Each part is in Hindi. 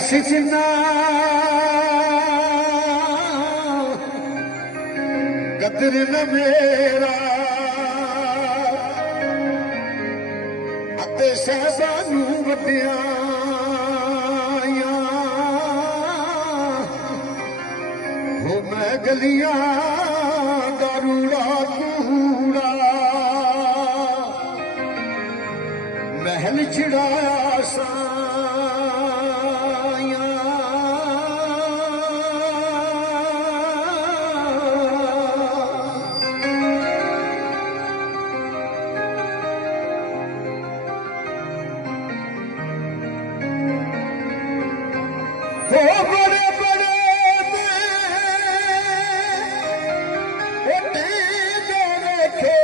सिचना कदर न मेरा अते सानू वड्डियां हो मैं गलियां दा रूड़ा कूड़ा महल छड़ाया सा बड़े बड़े रखे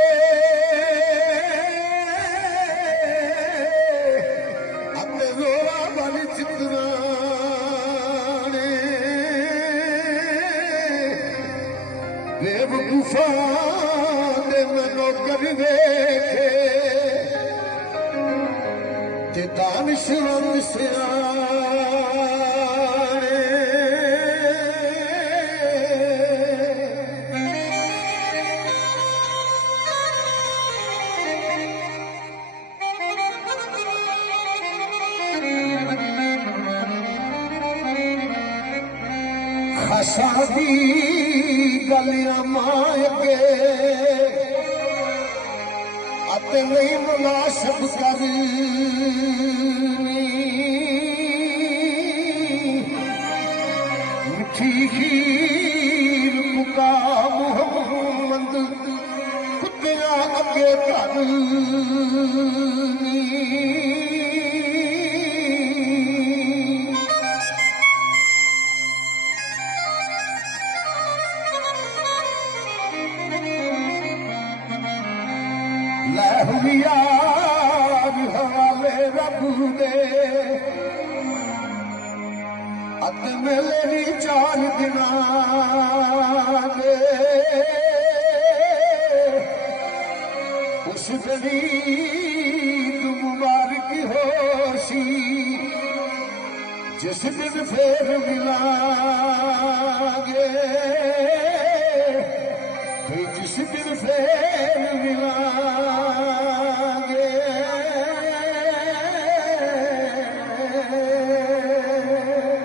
अपने रोड़ा वाली चित्राने बेवकूफा दे मैं नौकर देखे ते दानिशमंद खसादी गलियां मायके अते नहीं मुनासिब करनी मिठी खीर मुका मुहम्मद कुत्तियां अगे धरनी यार हवाले रब दे अत मेले भी 4 दिना दे उस दिन मुबारक होशी जिस दिन फिर मिलांगे जिस दिन फिर मिलांगे